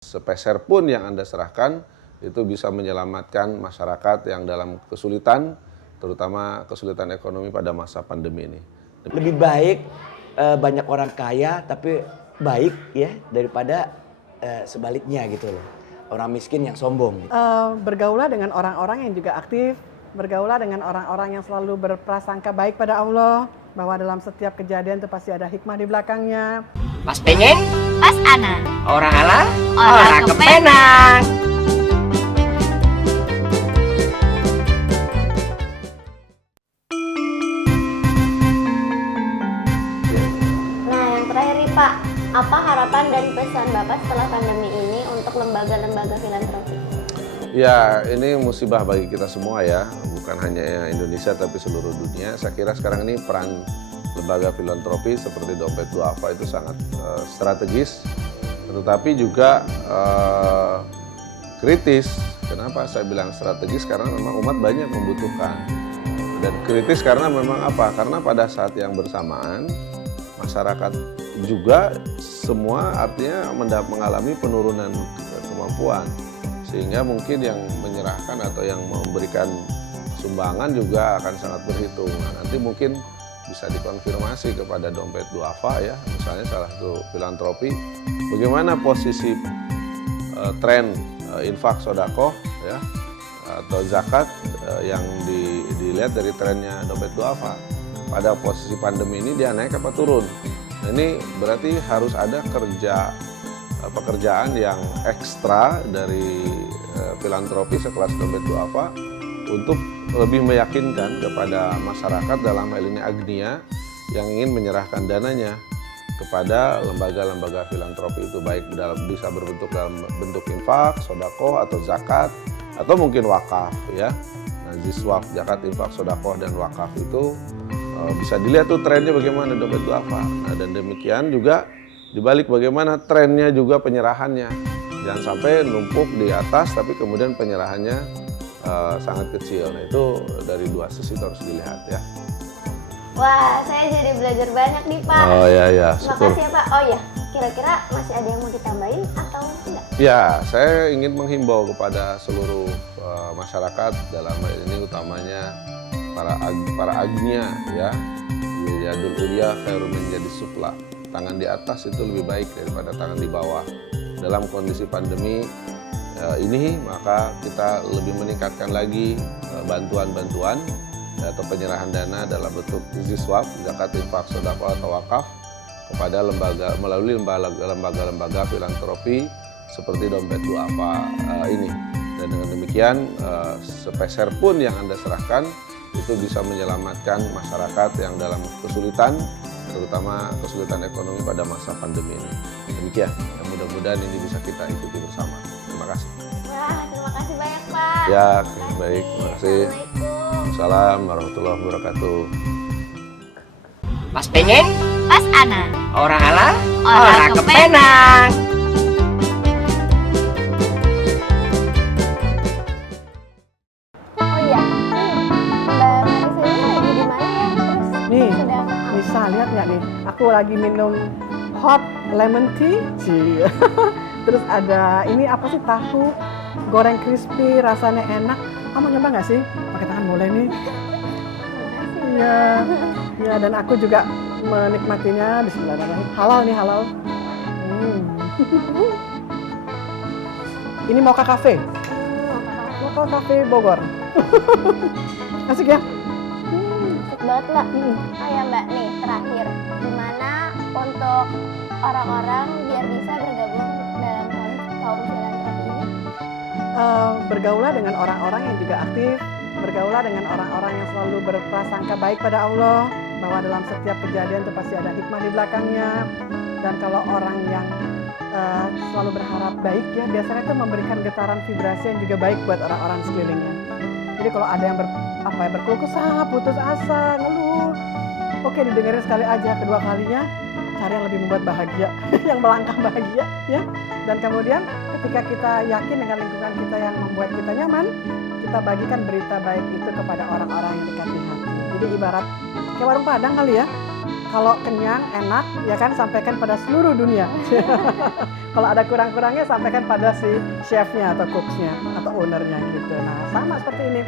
Sepeser pun yang Anda serahkan itu bisa menyelamatkan masyarakat yang dalam kesulitan, terutama kesulitan ekonomi pada masa pandemi ini. Lebih baik banyak orang kaya tapi baik ya daripada sebaliknya gitu loh. Orang miskin yang sombong. Bergaulah dengan orang-orang yang juga aktif, bergaulah dengan orang-orang yang selalu berprasangka baik pada Allah, bahwa dalam setiap kejadian itu pasti ada hikmah di belakangnya. Pas pengen, pas ana. orang halal, Orang kepenang. Nah, yang terakhir nih Pak, apa harapan dan pesan Bapak setelah pandemi ini untuk lembaga-lembaga filantropi? Ya, ini musibah bagi kita semua ya, bukan hanya Indonesia tapi seluruh dunia. Saya kira sekarang ini peran lembaga filantropi seperti Dompet Duafa itu sangat strategis, tetapi juga kritis. Kenapa saya bilang strategis? Karena memang umat banyak membutuhkan. Dan kritis karena memang apa? Karena pada saat yang bersamaan masyarakat juga semua artinya mengalami penurunan kemampuan. Sehingga mungkin yang menyerahkan atau yang memberikan sumbangan juga akan sangat berhitung. Nah, nanti mungkin bisa dikonfirmasi kepada Dompet Duafa ya, misalnya salah satu filantropi, bagaimana posisi tren infak sodakoh ya atau zakat yang dilihat dari trennya Dompet Duafa. Pada posisi pandemi ini dia naik apa turun? Nah, ini berarti harus ada pekerjaan yang ekstra dari filantropi sekelas Dompet Duafa untuk lebih meyakinkan kepada masyarakat, dalam hal ini Agnia, yang ingin menyerahkan dananya kepada lembaga-lembaga filantropi itu, baik bisa berbentuk dalam bentuk infak, sodako atau zakat, atau mungkin wakaf ya. Nah, ziswaf, zakat, infak, sodako dan wakaf itu bisa dilihat tuh trennya bagaimana Dompet Duafa. Nah, dan demikian juga dibalik bagaimana trennya juga penyerahannya. Jangan sampai numpuk di atas tapi kemudian penyerahannya sangat kecil. Nah, itu dari dua sisi itu harus dilihat ya. Wah, saya jadi belajar banyak nih Pak. Oh ya, syukur. Makasih ya Pak. Oh ya, kira-kira masih ada yang mau ditambahin atau tidak? Ya, saya ingin menghimbau kepada seluruh masyarakat, dalam hal ini utamanya para agnia ya. Yadul ulya khairum min yadis sufla. Tangan di atas itu lebih baik daripada tangan di bawah. Dalam kondisi pandemi ini maka kita lebih meningkatkan lagi bantuan-bantuan atau penyerahan dana dalam bentuk ziswaf, zakat, infak, sedekah atau wakaf kepada melalui lembaga-lembaga filantropi seperti Dompet Duafa ini. Dan dengan demikian sepeser pun yang Anda serahkan itu bisa menyelamatkan masyarakat yang dalam kesulitan, terutama kesulitan ekonomi pada masa pandemi ini. Demikian, ya, mudah-mudahan ini bisa kita ikuti bersama. Terima kasih. Wah, terima kasih banyak Pak. Ya, baik, terima kasih. Assalamualaikum. Assalamualaikum warahmatullahi wabarakatuh. Pas pengen, Pas ana. orang halal, Orang kepenang. Oh iya, Mbak Marisa ini lagi di mana ya? Terus Nih, sedang bisa lihat nggak nih? Aku lagi minum hot lemon tea. Cie. Terus ada ini apa sih, tahu goreng crispy, rasanya enak. Kamu nyoba nggak sih? Pakai tangan boleh nih. Iya, ya, dan aku juga menikmatinya. Bismillahirrahmanirrahim. Halal nih, halal. Ini Mocha Cafe. Mocha Cafe Bogor. Asik ya? asik banget Mbak. Oh ya Mbak, nih terakhir, gimana untuk orang-orang biar bisa bergabung dalam kaum filantropi ini? Bergaulah dengan orang-orang yang juga aktif, bergaulah dengan orang-orang yang selalu berprasangka baik pada Allah, bahwa dalam setiap kejadian itu pasti ada hikmah di belakangnya. Dan kalau orang yang selalu berharap baik ya, biasanya itu memberikan getaran vibrasi yang juga baik buat orang-orang sekelilingnya. Jadi kalau ada yang berkeluh kesah, putus asa, ngeluh, oke, didengarin sekali aja, kedua kalinya cari yang lebih membuat bahagia, yang melangkah bahagia ya. Dan kemudian ketika kita yakin dengan lingkungan kita yang membuat kita nyaman, kita bagikan berita baik itu kepada orang-orang yang dekat di hati. Jadi ibarat kayak warung Padang kali ya. kalau kenyang, enak, ya kan sampaikan pada seluruh dunia. Kalau ada kurang-kurangnya sampaikan pada si chefnya atau cooksnya atau ownernya gitu. Nah sama seperti ini,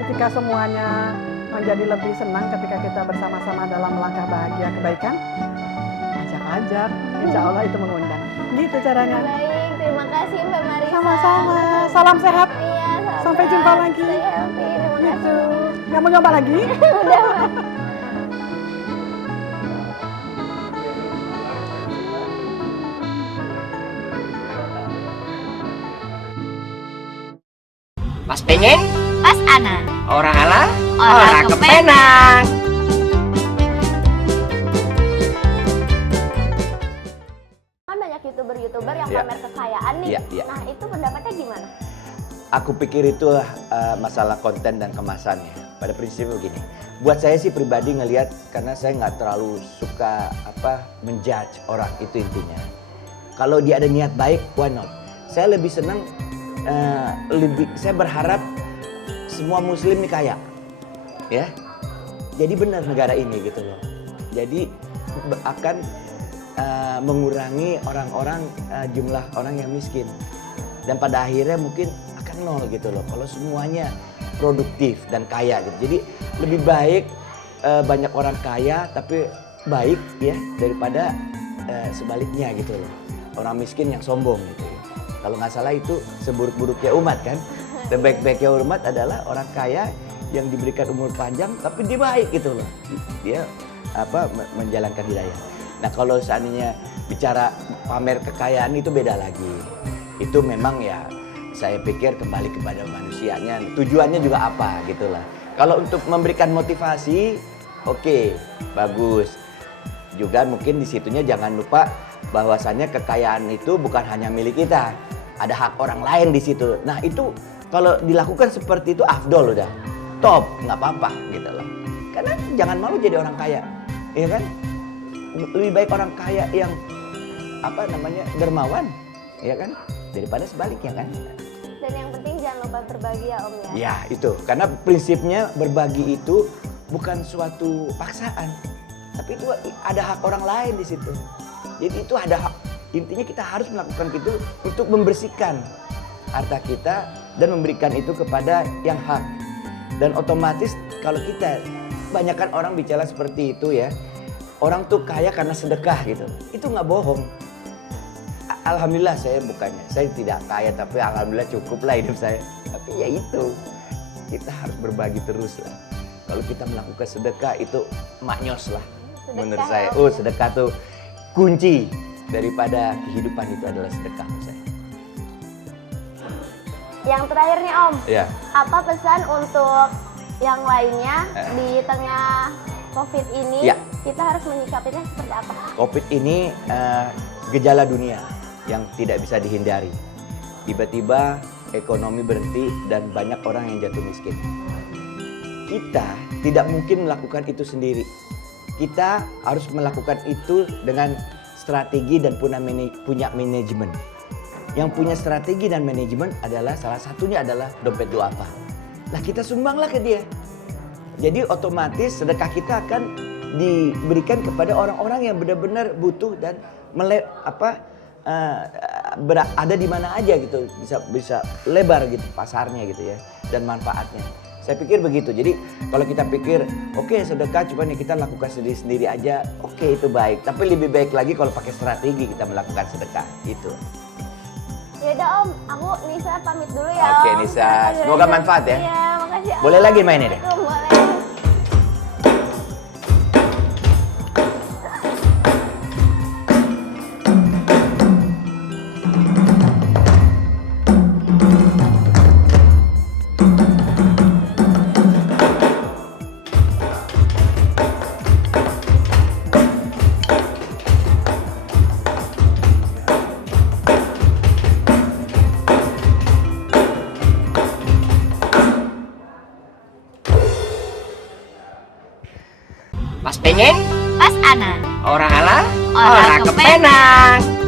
ketika semuanya menjadi lebih senang ketika kita bersama-sama dalam langkah bahagia kebaikan, ajak-ajak, insya Allah itu mengundang. Gitu caranya. Baik, terima kasih Mbak Marisa. Sama-sama, salam sehat. Iya, salam Sampai sehat. jumpa lagi. Stay healthy, terima Gitu. kasih. Nggak mau nyoba lagi? Udah, Mbak. Pas pengen, Pas Ana. orang ala, Orang kepenang. Kan banyak youtuber yang Iya. pamer kekayaan nih. Iya, iya. Nah itu pendapatnya gimana? Aku pikir itu masalah konten dan kemasannya. Pada prinsipnya begini, buat saya sih pribadi ngelihat, karena saya nggak terlalu suka menjudge orang, itu intinya. Kalau dia ada niat baik, why not? Saya lebih senang, saya berharap semua muslim nih kaya, ya. Jadi benar negara ini gitu loh. Jadi akan mengurangi orang-orang, jumlah orang yang miskin, dan pada akhirnya mungkin akan nol gitu loh kalau semuanya produktif dan kaya gitu. Jadi lebih baik banyak orang kaya tapi baik ya, daripada sebaliknya gitu loh, orang miskin yang sombong gitu. Kalau nggak salah itu seburuk-buruknya umat kan. Sebaik-baiknya umat adalah orang kaya yang diberikan umur panjang tapi dia baik gitu loh. Dia menjalankan hidayah. Nah kalau seandainya bicara pamer kekayaan itu beda lagi. Itu memang ya saya pikir kembali kepada manusianya. Tujuannya juga apa gitu lah. Kalau untuk memberikan motivasi, oke, bagus. Juga mungkin di situnya jangan lupa bahwasannya kekayaan itu bukan hanya milik kita. Ada hak orang lain di situ. Nah itu kalau dilakukan seperti itu afdol udah. Top, nggak apa-apa gitu loh. Karena jangan malu jadi orang kaya, ya kan? Lebih baik orang kaya yang dermawan, ya kan? Daripada sebaliknya kan? Dan yang penting jangan lupa berbagi ya Om ya. Ya itu, karena prinsipnya berbagi itu bukan suatu paksaan, tapi itu ada hak orang lain di situ. Jadi itu ada hak, intinya kita harus melakukan itu untuk membersihkan harta kita dan memberikan itu kepada yang hak. Dan otomatis kalau kita, banyakkan orang bicara seperti itu ya, orang tuh kaya karena sedekah gitu. Itu nggak bohong. Alhamdulillah saya tidak kaya tapi alhamdulillah cukup lah hidup saya. Tapi ya itu, kita harus berbagi terus lah. Kalau kita melakukan sedekah itu maknyos lah Sedekah menurut ya, saya. Om ya. Sedekah tuh kunci daripada kehidupan itu adalah sedekah menurut saya. Yang terakhir nih Om, Ya. apa pesan untuk yang lainnya di tengah COVID ini? Ya. Kita harus menyikapinya seperti apa? COVID ini gejala dunia yang tidak bisa dihindari. Tiba-tiba ekonomi berhenti dan banyak orang yang jatuh miskin. Kita tidak mungkin melakukan itu sendiri. Kita harus melakukan itu dengan strategi dan punya manajemen. Yang punya strategi dan manajemen adalah salah satunya adalah dompet duafa. Nah kita sumbanglah ke dia. Jadi otomatis sedekah kita akan diberikan kepada orang-orang yang benar-benar butuh dan ada di mana aja gitu, bisa lebar gitu pasarnya gitu ya, dan manfaatnya. Saya pikir begitu. Jadi kalau kita pikir oke, sedekah cuma kita lakukan sendiri-sendiri aja, oke itu baik. Tapi lebih baik lagi kalau pakai strategi kita melakukan sedekah itu. Yaudah Om, aku Nisa pamit dulu ya Oke, Om. Nisa. Makasih Semoga udah manfaat ya. Iya, makasih Om. Boleh lagi main ini? Boleh. Pas pengen, Pas Ana. orang ala, Orang kepenang.